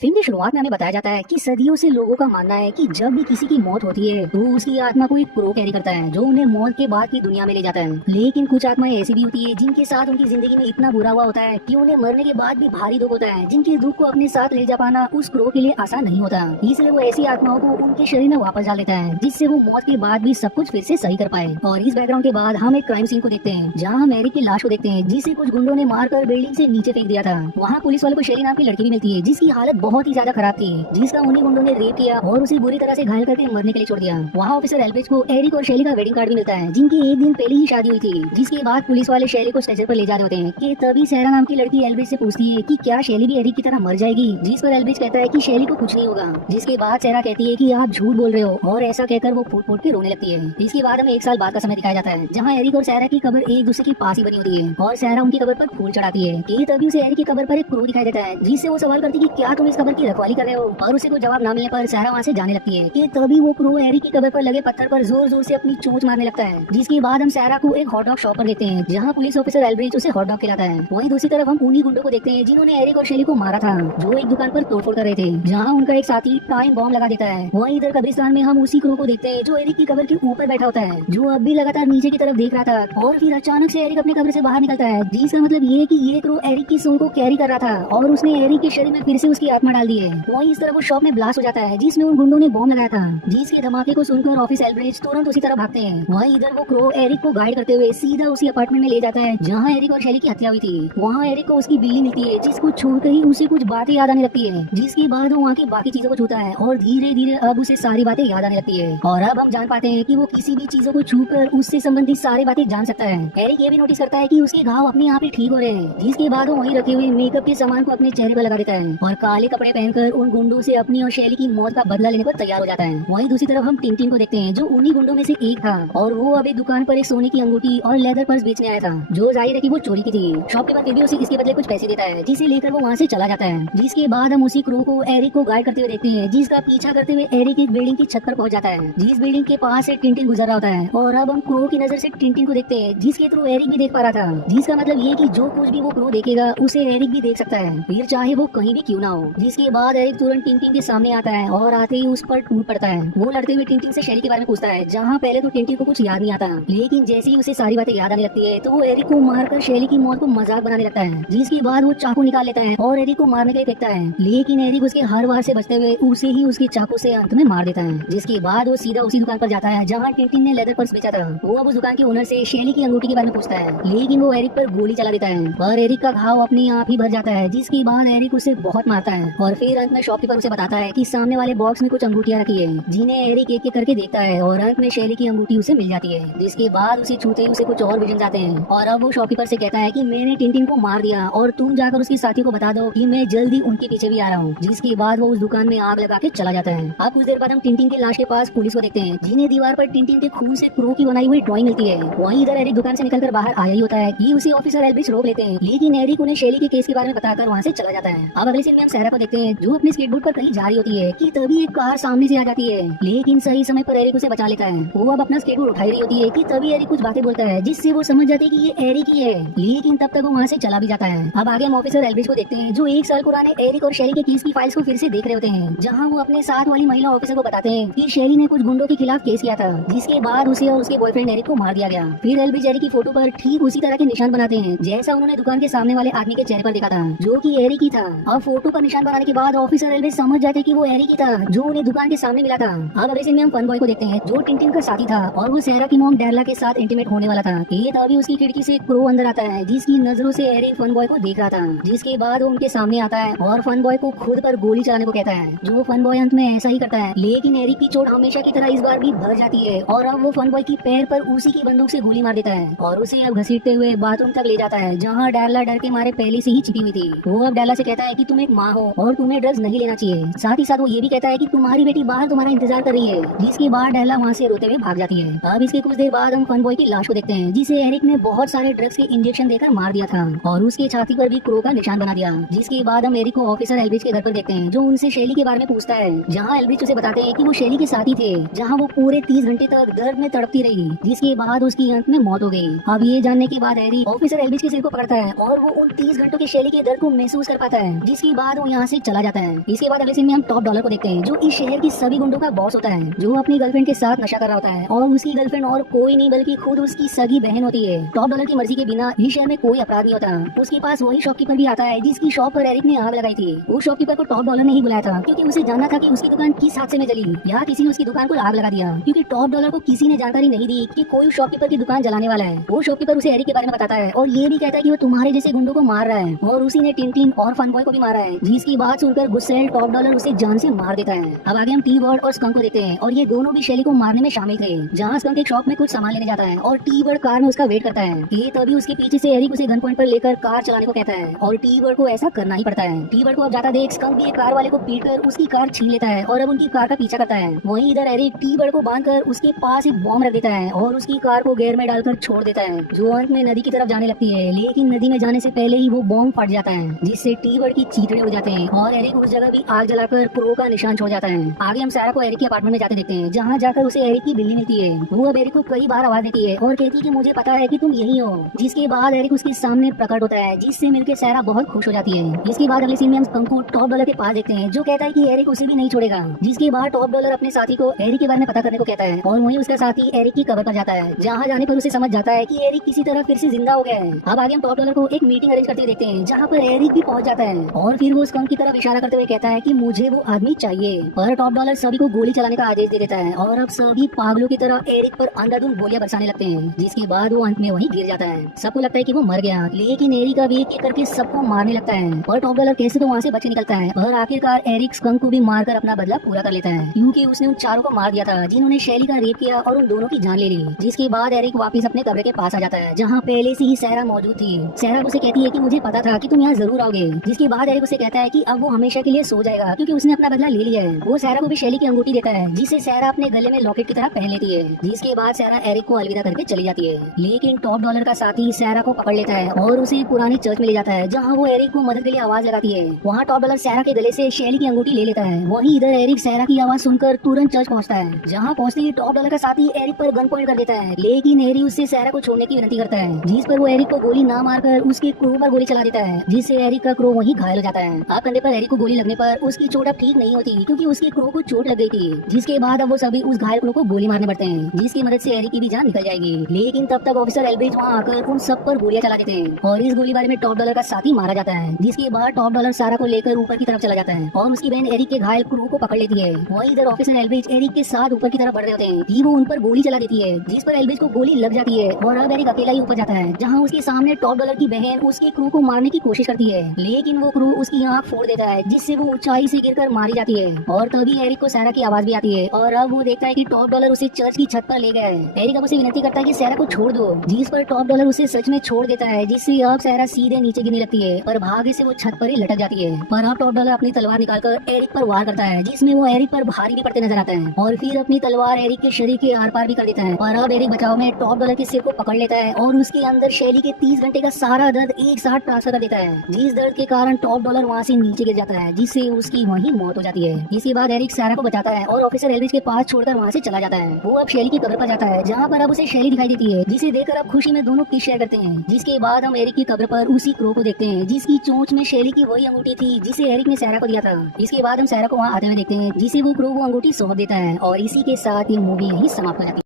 Film की शुरुआत में हमें बताया जाता है कि सदियों से लोगों का मानना है कि जब भी किसी की मौत होती है तो उसकी आत्मा को एक क्रो कैरी करता है जो उन्हें मौत के बाद की दुनिया में ले जाता है। लेकिन कुछ आत्माएं ऐसी भी होती है जिनके साथ उनकी जिंदगी में इतना बुरा हुआ होता है कि उन्हें मरने के बाद भी भारी दुख होता है, जिनके दुख को अपने साथ ले जा पाना उस क्रो के लिए आसान नहीं होता। इसलिए वो ऐसी आत्माओं को उनके शरीर में वापस डाल देता है जिससे वो मौत के बाद भी सब कुछ फिर से सही कर पाए। और इस बैकग्राउंड के बाद हम एक क्राइम सीन को देखते हैं जहाँ हम एरिक की लाश को देखते हैं जिसे कुछ गुंडों ने मारकर बिल्डिंग से नीचे फेंक दिया था। वहाँ पुलिस वालों को शेली नाम की लड़की भी मिलती है जिसकी हालत बहुत ही ज्यादा खराब थी, जिसका उन्हीं गुंडों ने रेप किया और उसे बुरी तरह से घायल करके मरने के लिए छोड़ दिया। वहाँ ऑफिसर एल्ब्रिज को एरिक और शेली का वेडिंग कार्ड भी मिलता है जिनकी एक दिन पहले ही शादी हुई थी। जिसके बाद पुलिस वाले शेली को स्ट्रेचर पर ले जा रहे होते हैं कि तभी सहरा नाम की लड़की एल्ब्रिज से पूछती है कि क्या शेली भी एरिक की तरह मर जाएगी, जिस पर एल्ब्रिज कहता है कि शेली को कुछ नहीं होगा। जिसके बाद सहरा कहती है कि आप झूठ बोल रहे हो और ऐसा कहकर वो फूट फूट के रोने लगती है। इसके बाद हमें एक साल बाद का समय दिखाया जाता है जहाँ एरिक और सहरा की कब्र एक दूसरे के पास ही बनी होती है और सहरा उनकी कब्र पर फूल चढ़ाती है कि तभी उसे एरिक की कब्र पर एक क्रू दिखाई देता है जिससे वो सवाल करती है कि क्या तुम इस कब्र की रखवाली कर रहे हो, और उसे कोई जवाब न मिलने पर सहरा वहाँ से जाने लगती है कि तभी वो क्रू एरिक की कब्र पर लगे पत्थर पर जोर जोर से अपनी चोंच मारने लगता है। जिसके बाद हम सहरा को एक हॉट डॉग शॉप पर देखते हैं जहाँ पुलिस ऑफिसर एल्ब्रिज उसे हॉट डॉग खिलाता है। वहीं दूसरी तरफ हम उन्हीं गुंडों को देखते हैं जिन्होंने एरिक और शेली को मारा था, जो एक दुकान पर तोड़फोड़ कर रहे थे जहाँ उनका एक साथी टाइम बॉम्ब लगा देता है। वहीं इधर कब्रिस्तान में हम उसी क्रू को देखते हैं जो एरिक की कब्र के ऊपर बैठा होता है, जो अब भी लगातार नीचे की तरफ देख रहा था और फिर अचानक से एरिक अपने कब्र से बाहर निकलता है। जिसका मतलब ये है कि ये क्रू एरिक की सोल को कैरी कर रहा था और उसने एरिक के शरीर में फिर से उसकी आत्मा डाल दी है। वहीं इस तरफ वो शॉप में ब्लास्ट हो जाता है जिसमें उन गुंडों ने बॉम्ब लगाया था, जिसके धमाके को सुनकर ऑफिस एल्ब्रिज तुरंत उसी तरफ भागते हैं। वहीं इधर वो क्रो एरिक को गाइड करते हुए सीधा उसी अपार्टमेंट में ले जाता है जहाँ एरिक और शेली की हत्या हुई थी। वहाँ एरिक को उसकी बिल्ली मिलती है जिसको छोड़कर ही उसे कुछ बातें याद आने लगती है, जिसके बाद वो वहाँ की बाकी चीजों को छूता है और धीरे धीरे अब उसे सारी बातें याद आने लगती है। और अब हम जान पाते हैं कि वो किसी भी चीजों को छूकर उससे संबंधित सारी बातें जान सकता है। एरिक ये भी नोटिस करता है कि उसके घाव अपने आप ही ठीक हो रहे हैं, जिसके बाद वो वहीं रखे हुए मेकअप के सामान को अपने चेहरे पर लगा देता है और काले कपड़े पहनकर उन गुंडों से अपनी और शेली की मौत का बदला लेने पर तैयार हो जाता है। वहीं दूसरी तरफ हम टिंटिन को देखते हैं जो उन्हीं गुंडों में से एक था और वो अब एक दुकान पर एक सोने की अंगूठी और लेदर पर्स बेचने आया था, जो जाहिर है कि वो चोरी की थी। शॉपकीपर फिर भी उसे इसके बदले कुछ पैसे देता है जिसे लेकर वो वहाँ से चला जाता है। जिसके बाद हम उसी क्रू को एरिक को गाइड करते हुए देखते हैं जिसका पीछा करते हुए एरिक एक बिल्डिंग की छत पर पहुंच जाता है, जिस बिल्डिंग के पास से टिंटिन गुजर रहा होता है। और अब हम क्रू की नजर से टिंटिन को देखते हैं जिसके थ्रू एरिक भी देख पा रहा था, जिसका मतलब ये कि जो कुछ भी वो क्रू देखेगा उसे एरिक भी देख सकता है, फिर चाहे वो कहीं भी क्यों ना हो। जिसके बाद एरिक तुरंत टिंटिन के सामने आता है और आते ही उस पर टूट पड़ता है। वो लड़ते हुए टिंटिन से शेली के बारे में पूछता है, जहाँ पहले तो टिंटिन को कुछ याद नहीं आता, लेकिन जैसे ही उसे सारी बातें याद आने लगती है तो वो एरिक को मारकर शेली की मौत को मजाक बनाने लगता है। जिसके बाद वो चाकू निकाल लेता है और एरिक को मारने के लिए फेंकता है, लेकिन एरिक उसके हर वार से बचते हुए उसे ही उसके चाकू से अंत में मार देता है। जिसके बाद वो सीधा उसी दुकान पर जाता है जहाँ टिंटिन ने लेदर पर्स बेचा था। वो अब उस दुकान के ओनर से शेली की अंगूठी के बारे में पूछता है, लेकिन वो एरिक पर गोली चला देता है पर एरिक का घाव अपने आप ही भर जाता है। जिसके बाद एरिक उसे बहुत मारता है और फिर अंत में शॉपकीपर उसे बताता है कि सामने वाले बॉक्स में कुछ अंगूठियां रखी है, जिन्हें एरिक एक एक करके देखता है और अंत में शेली की अंगूठी उसे मिल जाती है। जिसके बाद उसे छूते ही उसे कुछ और विजन आते हैं और अब वो शॉपकीपर से कहता है कि मैंने टिंटिन को मार दिया और तुम जाकर उसके साथियों को बता दो कि मैं जल्दी उनके पीछे भी आ रहा हूँ। जिसके बाद वो उस दुकान में आग लगा के चला जाता है। अब कुछ देर बाद हम टिंटिन के लाश के पास पुलिस को देखते हैं, जिन्हें दीवार पर टिंटिन के खून से क्रू की बनाई हुई ड्राइंग मिलती है। वहीं इधर एरिक दुकान से निकलकर बाहर आया ही होता है कि उसे ऑफिसर एल्ब्रिज रोक लेते हैं, लेकिन एरिक उन्हें शेली के केस के बारे में बताकर वहाँ से चला जाता है। अब अगले सीन में हम सहरा को देखते हैं जो अपने स्केटबोर्ड पर कहीं जा रही होती है कि तभी एक कार सामने से आ जाती है, लेकिन सही समय पर एरिक उसे बचा लेता है। वो अब अपना स्केटबोर्ड उठाई रही होती है कि तभी एरिक कुछ बातें बोलता है जिससे वो समझ जाती है कि ये एरिक ही है, लेकिन तब तक वो वहाँ से चला भी जाता है। अब आगे हम ऑफिसर एल्ब्रिज को देखते हैं जो एक साल पुराने एरिक और शेली के केस की फाइल्स को फिर से देख रहे होते हैं, जहाँ वो अपने साथ वाली महिला ऑफिसर को बताते हैं कि शेली ने कुछ गुंडों के खिलाफ केस किया था, जिसके बाद उसे और उसके बॉयफ्रेंड एरिक को मार दिया गया। फिर एल्ब्रिज एरिक की फोटो पर ठीक उसी तरह के निशान बनाते हैं जैसा उन्होंने दुकान के सामने वाले आदमी के चेहरे पर देखा था, जो कि एरिक ही था। अब फोटो पर निशान बनाने के बाद ऑफिसर एल्ब्रिज समझ जाते कि वो एरिक ही था जो उन्हें दुकान के सामने मिला था। अब अगले सीन में हम फन बॉय को देखते हैं जो टिंटिन का साथी था और वो सहरा की मॉम डेरला के साथ इंटीमेट होने वाला था। ये तभी उसकी खिड़की से क्रो अंदर आता है जिसकी नजरों से एरिक फन बॉय को देख रहा था। जिसके बाद वो उनके सामने आता है और फन बॉय को खुद पर गोली चलाने को कहता है, जो फन बॉय अंत में ऐसा ही करता है, लेकिन एरिक की चोट हमेशा की तरह इस बार भी भर जाती है और अब वो फन बॉय की पैर पर उसी की बंदूक से गोली मार देता है और उसे अब घसीटते हुए बाथरूम तक ले जाता है जहाँ डेरला डर के मारे पहले से ही छिपी हुई थी। वो अब डेरला से कहता है कि तुम एक माँ हो और तुम्हें ड्रग्स नहीं लेना चाहिए। साथ ही साथ वो ये भी कहता है कि तुम्हारी बेटी बाहर तुम्हारा इंतजार कर रही है। जिसके बाद डेरला वहाँ से रोते हुए भाग जाती है। अब इसके कुछ देर बाद हम फन बॉय की लाश को देखते हैं जिसे एरिक ने बहुत सारे ड्रग्स के इंजेक्शन देकर मार दिया था और उसके छाती पर भी क्रो का निशान बना दिया। जिसके बाद हम एरिक को ऑफिसर एल्ब्रिज के घर पर देखते हैं जो उनसे शेली के बारे में पूछता है, जहाँ एल्ब्रिज उसे बताते हैं कि वो शेली के साथी थे, जहाँ वो पूरे 30 घंटे तक दर्द में तड़पती रही, जिसके बाद उसकी अंत में मौत हो गई। अब ये जानने के बाद एरिक ऑफिसर एल्ब्रिज के सिर को पकड़ता है और वो उन 30 घंटों के शेली के दर्द को महसूस कर पाता है। जिसके बाद वो यहाँ से चला जाता है। इसके बाद अगले सीन में हम टॉप डॉलर को देखते हैं, जो इस शहर की सभी गुंडों का बॉस होता है, जो अपनी गर्लफ्रेंड के साथ नशा कर रहा होता है और उसकी गर्लफ्रेंड और कोई नहीं बल्कि खुद उसकी सगी बहन होती है। टॉप डॉलर की मर्जी के बिना इस शहर में कोई अपराध नहीं होता। उसके पास वही शॉपकीपर भी आता है जिसकी शॉप पर एरिक ने आग लगाई थी। उस शॉपकीपर को टॉप डॉलर ने ही बुलाया था क्योंकि उसे जानना था कि उसकी दुकान किस हादसे में जली या किसी ने उसकी दुकान को आग लगा दिया, क्योंकि टॉप डॉलर को किसी ने जानकारी नहीं दी कि कोई शॉपकीपर की दुकान जलाने वाला है। वो शॉपकीपर उसे एरिक के बारे में बताता है और ये भी कहता है कि वो तुम्हारे जैसे गुंडों को मार रहा है और उसी ने टिंटिन और फन बॉय को भी मारा है, जिसकी बात सुनकर गुस्सैल टॉप डॉलर उसे जान से मार देता है। अब आगे हम टी बर्ड और स्कंक को देखते हैं और ये दोनों भी शैली को मारने में शामिल थे। जहाँ स्कंक एक शॉप में कुछ सामान लेने जाता है और टी बर्ड कार में उसका वेट करता है। ये तभी उसके पीछे से एरिक उसे गन पॉइंट पर लेकर कार चलाने को कहता है और टी बर्ड को ऐसा करना ही पड़ता है। टी बर्ड को अब जाता देख स्कंक भी एक कार वाले को पीटकर उसकी कार छीन लेता है और अब उनकी कार का पीछा करता है। वहीं इधर एरिक टी बर्ड को बांधकर उसके पास एक बॉम्ब रख देता है और उसकी कार को गेयर में डालकर छोड़ देता है, जो अंत में नदी की तरफ जाने लगती है। लेकिन नदी में जाने से पहले ही वो बॉम्ब फट जाता है, जिससे टी बर्ड की चीथड़े उड़ जाते हैं और एरिक उस जगह भी आग जलाकर क्रो का निशान छोड़ जाता है। आगे हम सारा को एरिक के अपार्टमेंट में जाते देखते हैं, जहाँ जाकर उसे एरिक की बिल्ली मिलती है। वो अब एरिक को कई बार आवाज देती है और कहती है कि मुझे पता है कि तुम यही हो, जिसके बाद एरिक उसके सामने प्रकट होता है, जिससे मिलकर सारा बहुत खुश हो जाती है। इसके बाद अगले सीन में हम स्कंक को टॉप डॉलर के पास देखते हैं, जो कहता है कि एरिक उसे भी नहीं छोड़ेगा। जिसके बाद टॉप डॉलर अपने साथी को एरिक के बारे में पता करने को कहता है और वहीं उसका साथी एरिक की कब्र पर जाता है, जहाँ जाने पर उसे समझ जाता है कि एरिक किसी तरह फिर से जिंदा हो गया है। अब आगे हम टॉप डॉलर को एक मीटिंग अरेंज करते हुए देखते हैं, जहाँ पर एरिक भी पहुंच जाता है और फिर वो स्कंक की तरफ इशारा करते हुए कहता है कि मुझे वो आदमी चाहिए। पर टॉप डॉलर सभी को गोली चलाने का आदेश दे देता है और अब सभी पागलों की तरह एरिक पर अंधाधुंध गोलियां बरसाने लगते हैं, जिसके बाद वो अंत में वहीं गिर जाता है। सबको लगता है कि वो मर गया, लेकिन एरिक अब एक एक करके सबको मारने लगता है और टॉप डॉलर कैसे तो वहाँ से बच निकलता है और आखिरकार एरिक स्कंक को भी मारकर अपना बदला पूरा कर लेता है, क्योंकि उसने उन चारों को मार दिया था जिन्होंने शैली का रेप किया और उन दोनों की जान ले ली। जिसके बाद एरिक वापस अपने कमरे के पास आ जाता है, जहाँ पहले से ही सहरा मौजूद थी। सहरा उसे कहती है कि मुझे पता था कि तुम यहाँ जरूर आओगे। जिसके बाद एरिक उसे कहता है कि अब वो हमेशा के लिए सो जाएगा, क्योंकि उसने अपना बदला ले लिया है। वो सहरा को भी शैली की अंगूठी देता है, जिसे सहरा अपने गले में लॉकेट की तरह पहन लेती है। जिसके बाद सहरा एरिक को अलविदा करके चली जाती है, लेकिन टॉप डॉलर का साथी सहरा को पकड़ लेता है और उसे पुरानी चर्च में ले जाता है, जहाँ वो एरिक को मदद के लिए आवाज लगाती है। वहाँ टॉप डॉलर सहरा के गले से शैली की अंगूठी ले लेता है। वहीं इधर एरिक सहरा की आवाज सुनकर तुरंत चर्च पहुँचता है, जहाँ पहुँचते ही टॉप डॉलर का साथी एरिक पर गन पॉइंट कर देता है, लेकिन एरिक उससे सहरा को छोड़ने की विनती करता है, जिस पर वो एरिक को गोली ना मारकर उसके क्रू पर गोली चला देता है, जिससे एरिक का क्रू वहीं घायल हो जाता है। अब कंधे पर एरिक को गोली लगने पर उसकी चोट अब ठीक नहीं होती, क्योंकि उसके क्रू को चोट लग गई थी। जिसके बाद अब वो सभी उस घायल क्रू को गोली मारने पड़ते हैं, जिसकी मदद से एरिक की भी जान निकल जाएगी। लेकिन तब तक ऑफिसर एल्ब्रिज वहाँ आकर उन सब पर गोलियां चला देते हैं और इस गोलीबारी में टॉप डॉलर का साथी मारा जाता है। जिसके बाद टॉप डॉलर सारा को लेकर ऊपर की तरफ चला जाता है और उसकी बहन एरिक के घायल क्रू को पकड़ लेती है। वहीं इधर ऑफिसर एल्ब्रिज एरिक के साथ ऊपर की तरफ बढ़ रहे होते हैं कि वो उन पर गोली चला देती है, जिस पर एल्ब्रिज को गोली लग जाती है और अब एरिक अकेला ही ऊपर जाता है, जहाँ उसके सामने टॉप डॉलर की बहन उसके क्रू को मारने की कोशिश करती है, लेकिन वो क्रू उसकी आंख फोड़ देता है, जिससे वो ऊंचाई से गिरकर मारी जाती है। और तभी एरिक को सारा की आवाज भी आती है और अब वो देखता है कि टॉप डॉलर उसे चर्च की छत पर ले गया है। एरिक अब उसे विनती करता है कि सारा को छोड़ दो, जिस पर टॉप डॉलर उसे सच में छोड़ देता है, जिससे अब सारा सीधे नीचे गिरने लगती है पर भाग्य से वो छत पर ही लटक जाती है। पर अब टॉप डॉलर अपनी तलवार निकालकर एरिक पर वार करता है, जिसमें वो एरिक पर भारी भी पड़ते नजर आता है और फिर अपनी तलवार एरिक के शरीर के आर पार भी कर देता है। और अब एरिक बचाव में टॉप डॉलर के सिर को पकड़ लेता है और उसके अंदर शैली के 30 घंटे का सारा दर्द एक साथ ट्रांसफर कर देता है, जिस दर्द के कारण टॉप डॉलर वहाँ से नीचे गिर जाता है, जिससे उसकी वहीं मौत हो जाती है। इसके बाद एरिक सारा को बचाता है और ऑफिसर एल्ब्रिज के पास छोड़कर वहाँ से चला जाता है। वो अब शैली की कब्र पर जाता है, जहाँ पर अब उसे शैली दिखाई देती है, जिसे देखकर अब खुशी में दोनों किस शेयर करते हैं। जिसके बाद हम एरिक की कब्र पर उसी क्रो को देखते हैं, जिसकी चोंच में शैली की वही अंगूठी थी जिसे एरिक ने सारा को दिया था। इसके बाद हम सारा को वहाँ आते हुए देखते हैं, जिसे वो क्रो वो अंगूठी सौंप देता है और इसी के साथ ये मूवी यही समाप्त हो जाती है।